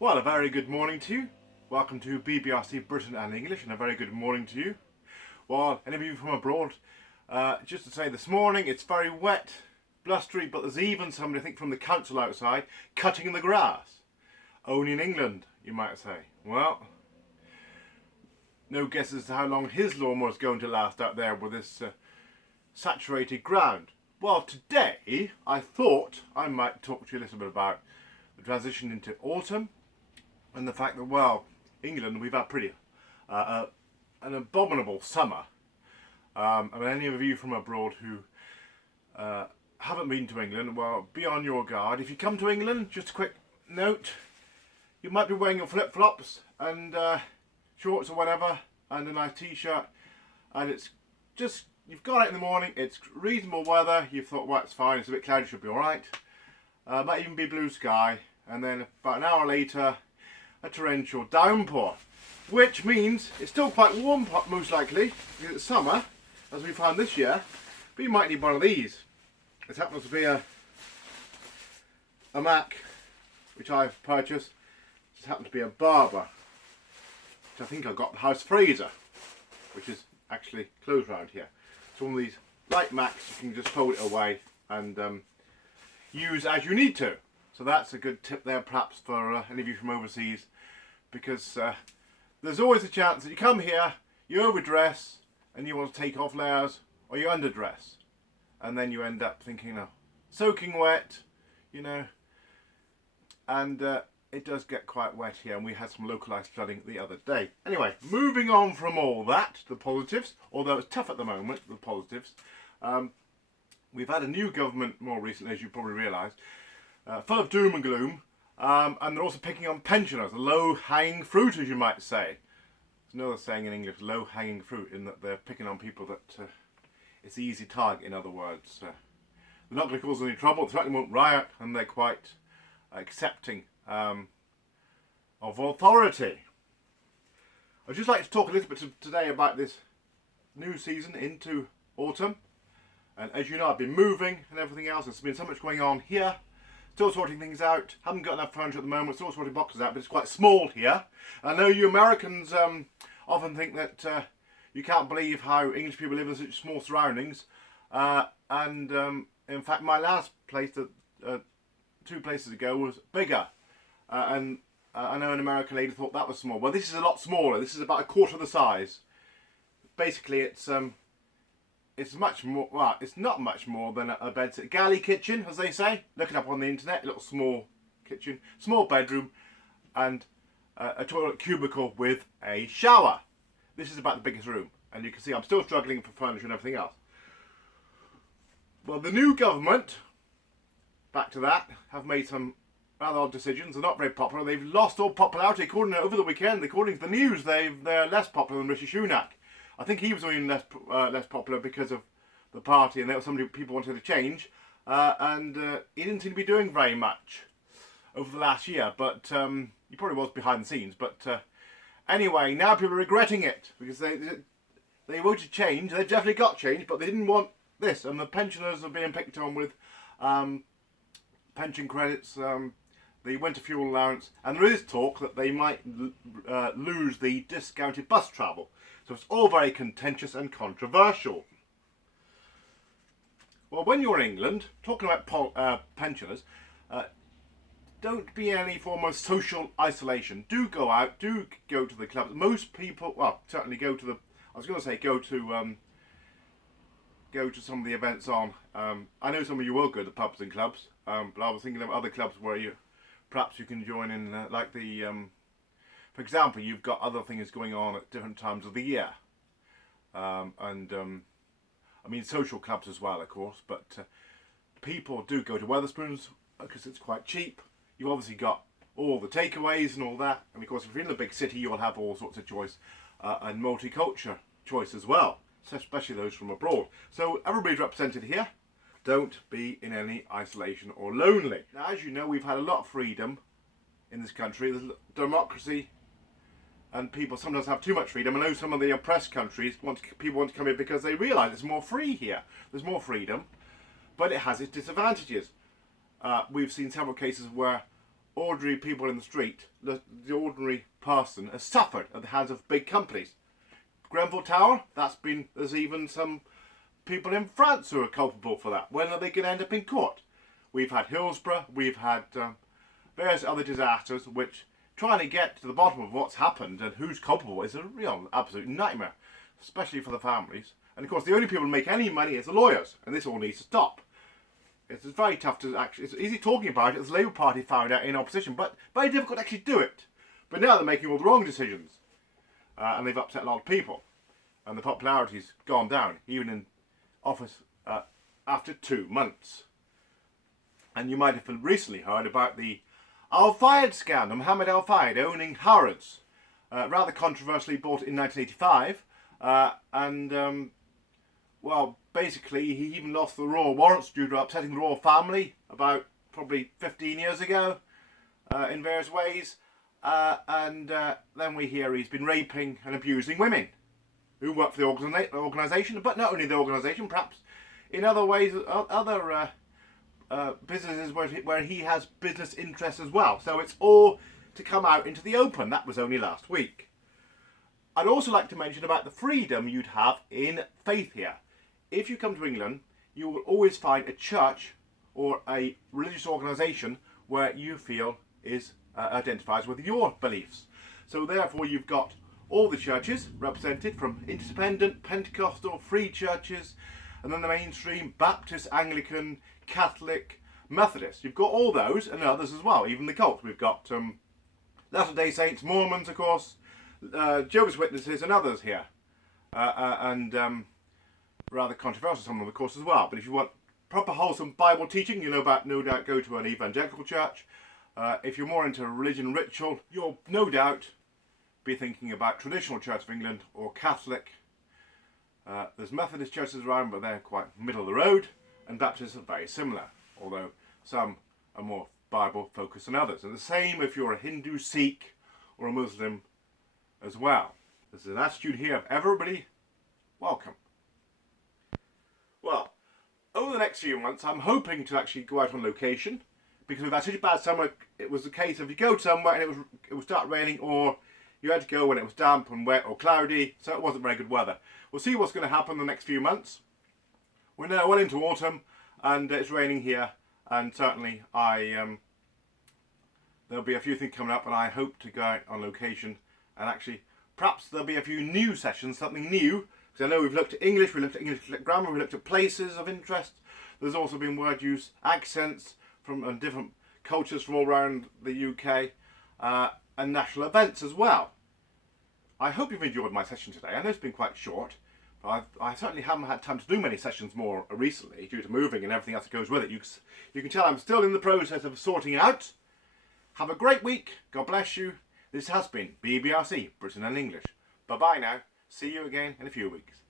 Well, a very good morning to you. Welcome to BBRC Britain and English, and a very good morning to you. Well, any of you from abroad, just to say this morning it's very wet, blustery, but there's even somebody, I think, from the council outside cutting the grass. Only in England, you might say. Well, no guess as to how long his lawnmower is going to last out there with this saturated ground. Well, today I thought I might talk to you a little bit about the transition into autumn and the fact that, well, England, we've had pretty an abominable summer. Any of you from abroad who haven't been to England, well, be on your guard. If you come to England, just a quick note, you might be wearing your flip-flops and shorts or whatever, and a nice t-shirt, and it's just, you've got it in the morning, it's reasonable weather, you've thought, well, it's fine, it's a bit cloudy, should be alright. Might even be blue sky, and then about an hour later, a torrential downpour, which means it's still quite warm, most likely, because it's summer, as we found this year, but you might need one of these. This happens to be a Mac, which I've purchased. This happens to be a Barber, which I think I got the house freezer, which is actually closed around here. It's one of these light Macs, you can just fold it away and use as you need to. So that's a good tip there, perhaps for any of you from overseas, because there's always a chance that you come here, you overdress, and you want to take off layers, or you underdress, and then you end up thinking, oh, soaking wet, you know, and it does get quite wet here, and we had some localised flooding the other day. Anyway, moving on from all that, the positives, although it's tough at the moment, the positives. We've had a new government more recently, as you probably realise, full of doom and gloom, and they're also picking on pensioners, low-hanging fruit, as you might say. There's another saying in English, low-hanging fruit, in that they're picking on people that it's the easy target, in other words. They're not going to cause any trouble, they certainly won't riot, and they're quite accepting of authority. I'd just like to talk a little bit today about this new season into autumn. And as you know, I've been moving and everything else. There's been so much going on here. Still sorting things out. Haven't got enough furniture at the moment. Still sorting boxes out, but it's quite small here. I know you Americans often think that you can't believe how English people live in such small surroundings. In fact, my last place, 2 places ago, was bigger. I know an American lady thought that was small. Well, this is a lot smaller. This is about a quarter the size. Basically, it's much more, well, it's not much more than a bed, galley kitchen, as they say. Look it up on the internet, a little small kitchen, small bedroom, and a toilet cubicle with a shower. This is about the biggest room, and you can see I'm still struggling for furniture and everything else. Well, the new government, back to that, have made some rather odd decisions. They're not very popular. They've lost all popularity. Over the weekend, according to the news, they're less popular than Rishi Sunak. I think he was even less popular because of the party, and there was somebody people wanted to change, and he didn't seem to be doing very much over the last year. But he probably was behind the scenes. But anyway, now people are regretting it because they voted change. They've definitely got change, but they didn't want this, and the pensioners are being picked on with pension credits. The winter fuel allowance, and there is talk that they might lose the discounted bus travel. So it's all very contentious and controversial. Well, when you're in England, talking about pensioners, don't be in any form of social isolation. Do go out, do go to the clubs. Most people, well, certainly go to some of the events on. I know some of you will go to the pubs and clubs, but I was thinking of other clubs where perhaps you can join in, like the, for example, you've got other things going on at different times of the year. I mean social clubs as well, of course, but people do go to Wetherspoons because it's quite cheap. You've obviously got all the takeaways and all that, and of course if you're in the big city you'll have all sorts of choice and multicultural choice as well, especially those from abroad. So everybody's represented here. Don't be in any isolation or lonely. Now, as you know, we've had a lot of freedom in this country. There's democracy, and people sometimes have too much freedom. I know some of the oppressed countries people want to come in because they realise it's more free here. There's more freedom, but it has its disadvantages. We've seen several cases where ordinary people in the street, the ordinary person, has suffered at the hands of big companies. Grenfell Tower, there's even some people in France who are culpable for that. When are they going to end up in court? We've had Hillsborough, we've had various other disasters, which trying to get to the bottom of what's happened and who's culpable is a real absolute nightmare, especially for the families. And of course, the only people who make any money is the lawyers, and this all needs to stop. It's very tough to actually, it's easy talking about it, as the Labour Party found out in opposition, but very difficult to actually do it. But now they're making all the wrong decisions, and they've upset a lot of people, and the popularity's gone down, even in office after 2 months. And you might have recently heard about the Al-Fayed scandal, Mohammed Al-Fayed owning Harrods, rather controversially bought in 1985, well, basically he even lost the royal warrants due to upsetting the royal family about probably 15 years ago in various ways, then we hear he's been raping and abusing women who work for the organisation, but not only the organisation, perhaps in other ways, other businesses where he has business interests as well. So it's all to come out into the open. That was only last week. I'd also like to mention about the freedom you'd have in faith here. If you come to England, you will always find a church or a religious organisation where you feel identifies with your beliefs. So therefore you've got all the churches represented, from independent, Pentecostal, free churches, and then the mainstream, Baptist, Anglican, Catholic, Methodist. You've got all those and others as well, even the cults. We've got Latter-day Saints, Mormons, of course, Jehovah's Witnesses and others here. Rather controversial, some of them, of course, as well. But if you want proper wholesome Bible teaching, you no doubt go to an evangelical church. If you're more into religion and ritual, you'll no doubt be thinking about traditional Church of England or Catholic. There's Methodist churches around, but they're quite middle of the road, and Baptists are very similar, although some are more Bible focused than others. And the same if you're a Hindu, Sikh, or a Muslim as well. There's an attitude here of everybody welcome. Well, over the next few months, I'm hoping to actually go out on location, because we've had such a bad summer. It was the case of you go somewhere and it would start raining, or you had to go when it was damp and wet or cloudy, so it wasn't very good weather. We'll see what's going to happen in the next few months. We're now well into autumn, and it's raining here, and certainly there'll be a few things coming up, and I hope to go out on location, and actually perhaps there'll be a few new sessions, something new, because I know we've looked at English, we looked at English grammar, we looked at places of interest. There's also been word use, accents from different cultures from all around the UK, and national events as well. I hope you've enjoyed my session today. I know it's been quite short, but I certainly haven't had time to do many sessions more recently due to moving and everything else that goes with it. You can tell I'm still in the process of sorting it out. Have a great week. God bless you. This has been BBRC, Britain and English. Bye bye now. See you again in a few weeks.